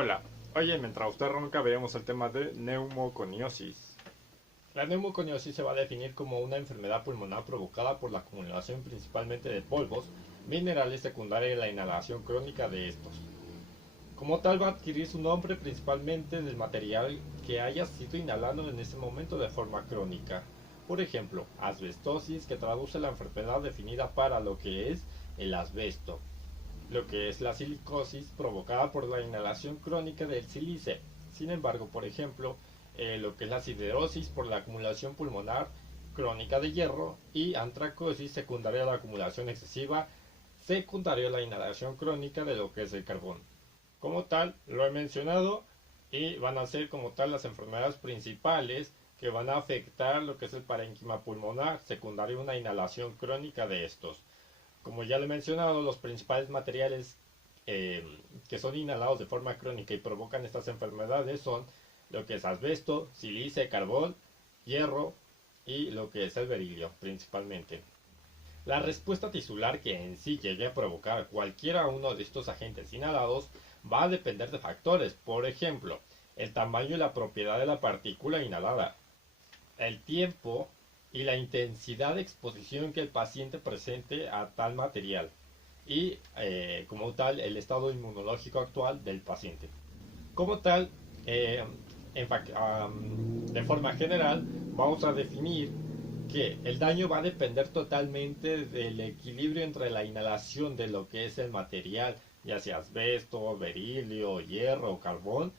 Hola, hoy en Mientras usted ronca veremos el tema de neumoconiosis. La neumoconiosis se va a definir como una enfermedad pulmonar provocada por la acumulación principalmente de polvos, minerales secundarios y la inhalación crónica de estos. Como tal va a adquirir su nombre principalmente del material que haya sido inhalando en ese momento de forma crónica. Por ejemplo, asbestosis, que traduce la enfermedad definida para lo que es el asbesto, lo que es la silicosis provocada por la inhalación crónica del sílice. Sin embargo, por ejemplo, lo que es la siderosis por la acumulación pulmonar crónica de hierro y antracosis secundaria a la acumulación excesiva secundaria a la inhalación crónica de lo que es el carbón. Como tal, lo he mencionado y van a ser como tal las enfermedades principales que van a afectar lo que es el parénquima pulmonar secundario a una inhalación crónica de estos. Como ya le he mencionado, los principales materiales eh, que son inhalados de forma crónica y provocan estas enfermedades son lo que es asbesto, sílice, carbón, hierro y lo que es el berilio principalmente. La respuesta tisular que en sí llegue a provocar cualquiera uno de estos agentes inhalados va a depender de factores, por ejemplo, el tamaño y la propiedad de la partícula inhalada, el tiempo y la intensidad de exposición que el paciente presente a tal material y como tal el estado inmunológico actual del paciente. Como tal, eh, de forma general, vamos a definir que el daño va a depender totalmente del equilibrio entre la inhalación de lo que es el material, ya sea asbesto, berilio, hierro o carbón,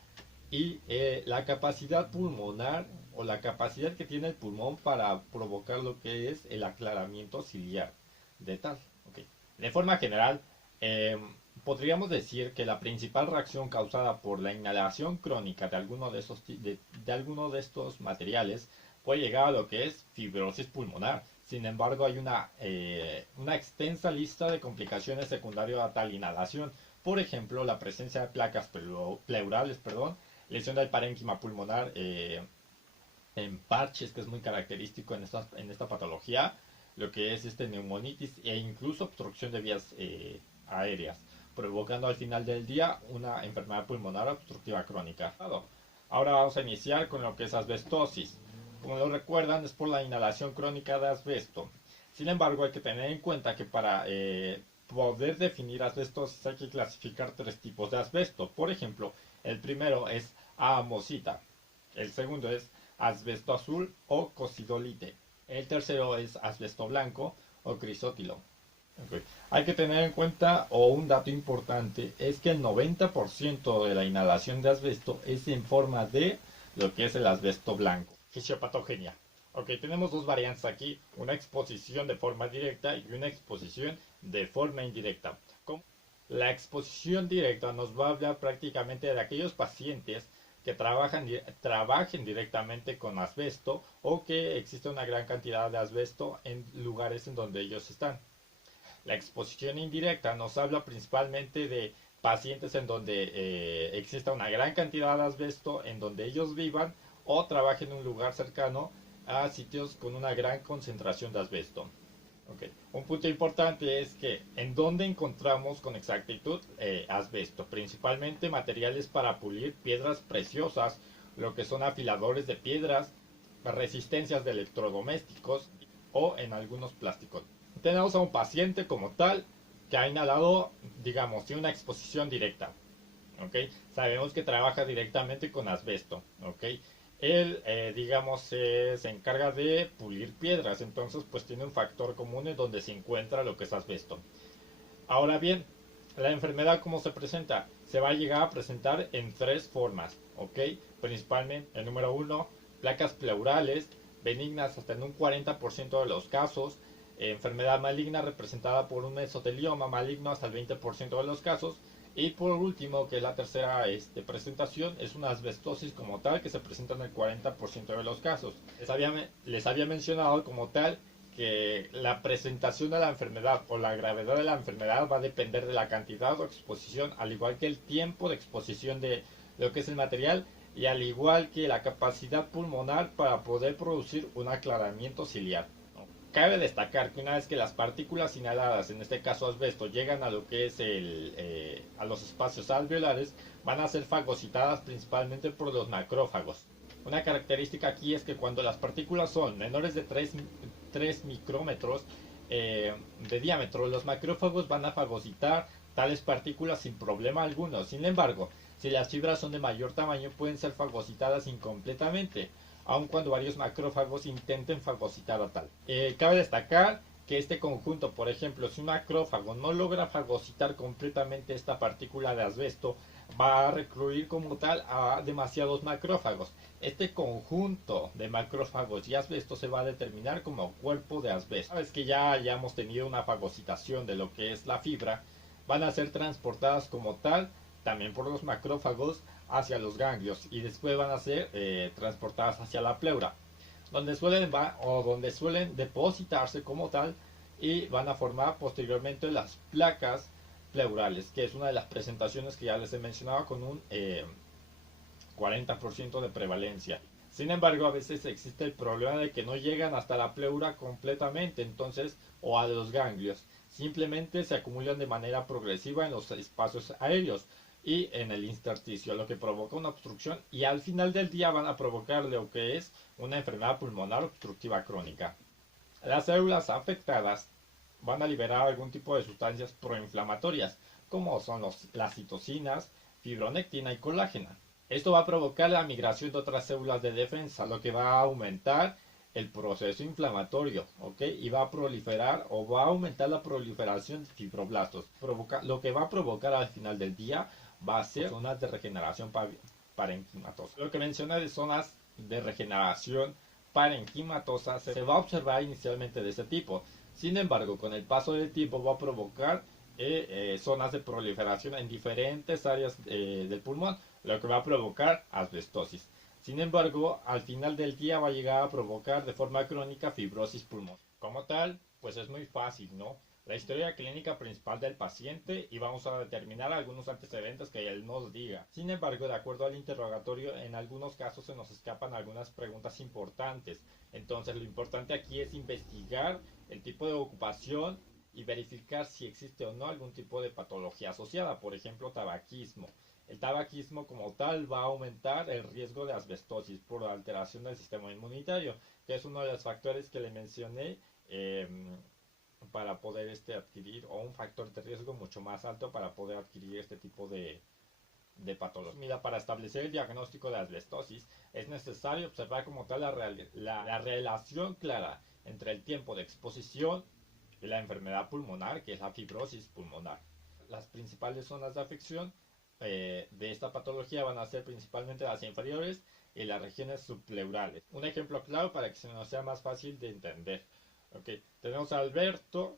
y la capacidad pulmonar o la capacidad que tiene el pulmón para provocar lo que es el aclaramiento ciliar de tal. Okay. De forma general, eh, podríamos decir que la principal reacción causada por la inhalación crónica de alguno de estos materiales puede llegar a lo que es fibrosis pulmonar. Sin embargo, hay una extensa lista de complicaciones secundarias a tal inhalación. Por ejemplo, la presencia de placas pleurales, lesión del parénquima pulmonar en parches, que es muy característico en esta patología, lo que es neumonitis e incluso obstrucción de vías aéreas, provocando al final del día una enfermedad pulmonar obstructiva crónica. Ahora vamos a iniciar con lo que es asbestosis. Como lo recuerdan, es por la inhalación crónica de asbesto. Sin embargo, hay que tener en cuenta que para poder definir asbestosis hay que clasificar tres tipos de asbesto. Por ejemplo, el primero es amosita, el segundo es asbesto azul o cosidolite, el tercero es asbesto blanco o crisótilo. Okay. Hay que tener en cuenta, o un dato importante, es que el 90% de la inhalación de asbesto es en forma de lo que es el asbesto blanco. Fisiopatogenia. Ok, tenemos dos variantes aquí, una exposición de forma directa y una exposición de forma indirecta. La exposición directa nos va a hablar prácticamente de aquellos pacientes que trabajen directamente con asbesto o que existe una gran cantidad de asbesto en lugares en donde ellos están. La exposición indirecta nos habla principalmente de pacientes en donde exista una gran cantidad de asbesto, en donde ellos vivan o trabajen en un lugar cercano a sitios con una gran concentración de asbesto. Okay. Un punto importante es que en dónde encontramos con exactitud asbesto, principalmente materiales para pulir piedras preciosas, lo que son afiladores de piedras, resistencias de electrodomésticos o en algunos plásticos. Tenemos a un paciente como tal que ha inhalado, digamos, tiene una exposición directa. ¿Okay? Sabemos que trabaja directamente con asbesto. ¿Okay? Él, digamos, se encarga de pulir piedras, entonces pues tiene un factor común en donde se encuentra lo que es asbesto. Ahora bien, la enfermedad cómo se presenta, se va a llegar a presentar en tres formas, ¿ok? Principalmente, el número uno, placas pleurales, benignas hasta en un 40% de los casos, enfermedad maligna representada por un mesotelioma maligno hasta el 20% de los casos, y por último, que es la tercera presentación, es una asbestosis como tal que se presenta en el 40% de los casos. Les había mencionado como tal que la presentación de la enfermedad o la gravedad de la enfermedad va a depender de la cantidad o exposición, al igual que el tiempo de exposición de lo que es el material y al igual que la capacidad pulmonar para poder producir un aclaramiento ciliar. Cabe destacar que una vez que las partículas inhaladas, en este caso asbesto, llegan a lo que es a los espacios alveolares, van a ser fagocitadas principalmente por los macrófagos. Una característica aquí es que cuando las partículas son menores de 3 micrómetros de diámetro, los macrófagos van a fagocitar tales partículas sin problema alguno. Sin embargo, si las fibras son de mayor tamaño, pueden ser fagocitadas incompletamente, aun cuando varios macrófagos intenten fagocitar a tal. Cabe destacar que este conjunto, por ejemplo, si un macrófago no logra fagocitar completamente esta partícula de asbesto, va a recluir como tal a demasiados macrófagos. Este conjunto de macrófagos y asbesto se va a determinar como cuerpo de asbesto. Una vez que ya hayamos tenido una fagocitación de lo que es la fibra, van a ser transportadas como tal también por los macrófagos hacia los ganglios y después van a ser transportadas hacia la pleura, donde suelen depositarse como tal y van a formar posteriormente las placas pleurales, que es una de las presentaciones que ya les he mencionado con un 40% de prevalencia. Sin embargo, a veces existe el problema de que no llegan hasta la pleura completamente, entonces, o a los ganglios. Simplemente se acumulan de manera progresiva en los espacios aéreos y en el intersticio, lo que provoca una obstrucción y al final del día van a provocar lo que es una enfermedad pulmonar obstructiva crónica. Las células afectadas van a liberar algún tipo de sustancias proinflamatorias, como son las citocinas, fibronectina y colágena. Esto va a provocar la migración de otras células de defensa, lo que va a aumentar el proceso inflamatorio, ¿ok? Y va a proliferar o va a aumentar la proliferación de fibroblastos. Lo que va a provocar al final del día va a ser zonas de regeneración parenquimatosa. Lo que menciona de zonas de regeneración parenquimatosa se va a observar inicialmente de este tipo. Sin embargo, con el paso del tiempo va a provocar zonas de proliferación en diferentes áreas del pulmón, lo que va a provocar asbestosis. Sin embargo, al final del día va a llegar a provocar de forma crónica fibrosis pulmonar. Como tal, pues es muy fácil, ¿no? La historia clínica principal del paciente y vamos a determinar algunos antecedentes que él nos diga. Sin embargo, de acuerdo al interrogatorio, en algunos casos se nos escapan algunas preguntas importantes. Entonces, lo importante aquí es investigar el tipo de ocupación y verificar si existe o no algún tipo de patología asociada, por ejemplo, tabaquismo. El tabaquismo como tal va a aumentar el riesgo de asbestosis por la alteración del sistema inmunitario, que es uno de los factores que le mencioné para poder adquirir, o un factor de riesgo mucho más alto para poder adquirir este tipo de patología. Mira, para establecer el diagnóstico de asbestosis es necesario observar como tal la relación clara entre el tiempo de exposición y la enfermedad pulmonar, que es la fibrosis pulmonar. Las principales zonas de afección de esta patología van a ser principalmente las inferiores y las regiones subpleurales. Un ejemplo claro para que se nos sea más fácil de entender. Okay. Tenemos a Alberto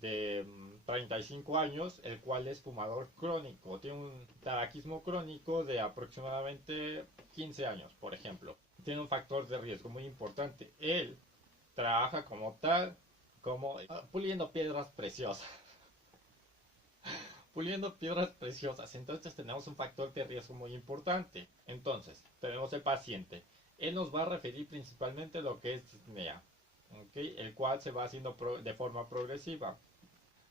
de 35 años, el cual es fumador crónico. Tiene un tabaquismo crónico de aproximadamente 15 años, por ejemplo. Tiene un factor de riesgo muy importante. Él trabaja como tal, como puliendo piedras preciosas. Puliendo piedras preciosas. Entonces tenemos un factor de riesgo muy importante. Entonces, tenemos el paciente. Él nos va a referir principalmente lo que es disnea, ¿okay? El cual se va haciendo de forma progresiva.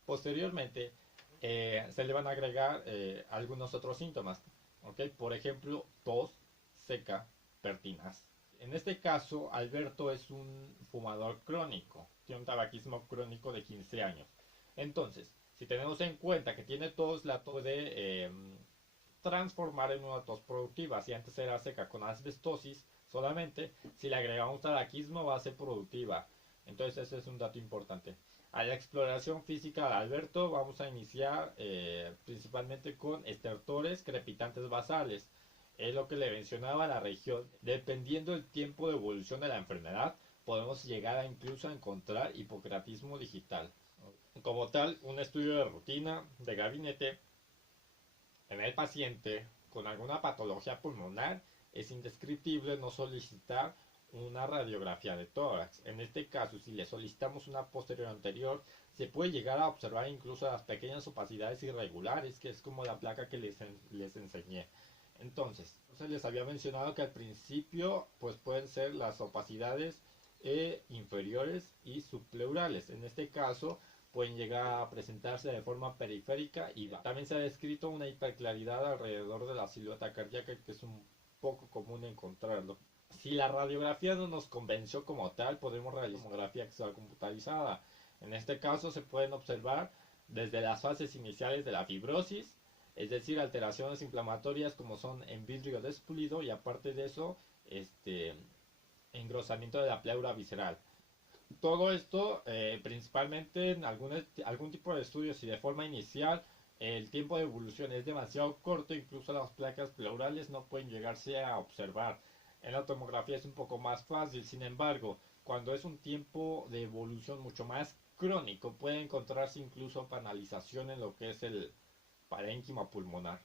Posteriormente, se le van a agregar algunos otros síntomas, ¿okay? Por ejemplo, tos seca, pertinaz. En este caso, Alberto es un fumador crónico, tiene un tabaquismo crónico de 15 años. Entonces, si tenemos en cuenta que tiene tos, la puede transformar en una tos productiva. Si antes era seca con asbestosis solamente, si le agregamos tabaquismo va a ser productiva. Entonces ese es un dato importante. A la exploración física de Alberto vamos a iniciar principalmente con estertores crepitantes basales. Es lo que le mencionaba la región. Dependiendo del tiempo de evolución de la enfermedad, podemos llegar a incluso a encontrar hipocratismo digital. Como tal, un estudio de rutina de gabinete en el paciente con alguna patología pulmonar es indescriptible no solicitar una radiografía de tórax. En este caso, si le solicitamos una posterior anterior, se puede llegar a observar incluso las pequeñas opacidades irregulares, que es como la placa que les enseñé. Entonces, les había mencionado que al principio pues pueden ser las opacidades inferiores y subpleurales. En este caso pueden llegar a presentarse de forma periférica y también se ha descrito una hiperclaridad alrededor de la silueta cardíaca, que es un poco común encontrarlo. Si la radiografía no nos convenció como tal, podemos realizar tomografía axial computarizada. En este caso se pueden observar desde las fases iniciales de la fibrosis, es decir, alteraciones inflamatorias como son envidrio despulido y aparte de eso, engrosamiento de la pleura visceral. Todo esto principalmente en algún tipo de estudios y de forma inicial el tiempo de evolución es demasiado corto, incluso las placas pleurales no pueden llegarse a observar. En la tomografía es un poco más fácil, sin embargo, cuando es un tiempo de evolución mucho más crónico, puede encontrarse incluso penalización en lo que es el parénquima pulmonar.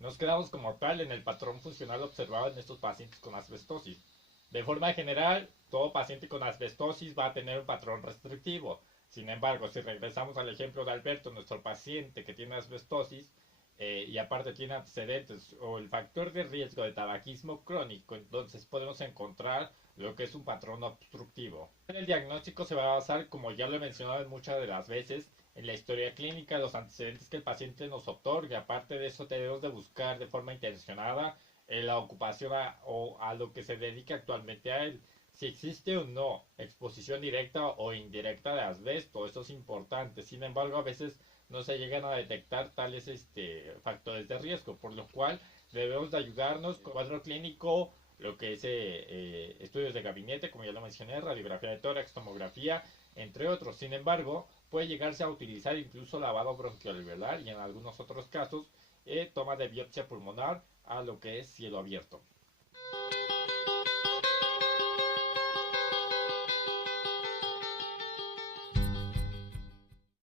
Nos quedamos como tal en el patrón funcional observado en estos pacientes con asbestosis. De forma general, todo paciente con asbestosis va a tener un patrón restrictivo. Sin embargo, si regresamos al ejemplo de Alberto, nuestro paciente que tiene asbestosis y aparte tiene antecedentes o el factor de riesgo de tabaquismo crónico, entonces podemos encontrar lo que es un patrón obstructivo. El diagnóstico se va a basar, como ya lo he mencionado muchas de las veces, en la historia clínica, los antecedentes que el paciente nos otorga. Aparte de eso, tenemos de buscar de forma intencionada la ocupación o a lo que se dedica actualmente a él. Si existe o no exposición directa o indirecta de asbesto, eso es importante. Sin embargo, a veces no se llegan a detectar tales factores de riesgo, por lo cual debemos de ayudarnos con cuadro clínico, lo que es estudios de gabinete, como ya lo mencioné, radiografía de tórax, tomografía, entre otros. Sin embargo, puede llegarse a utilizar incluso lavado bronquiolveolar y en algunos otros casos toma de biopsia pulmonar a lo que es cielo abierto.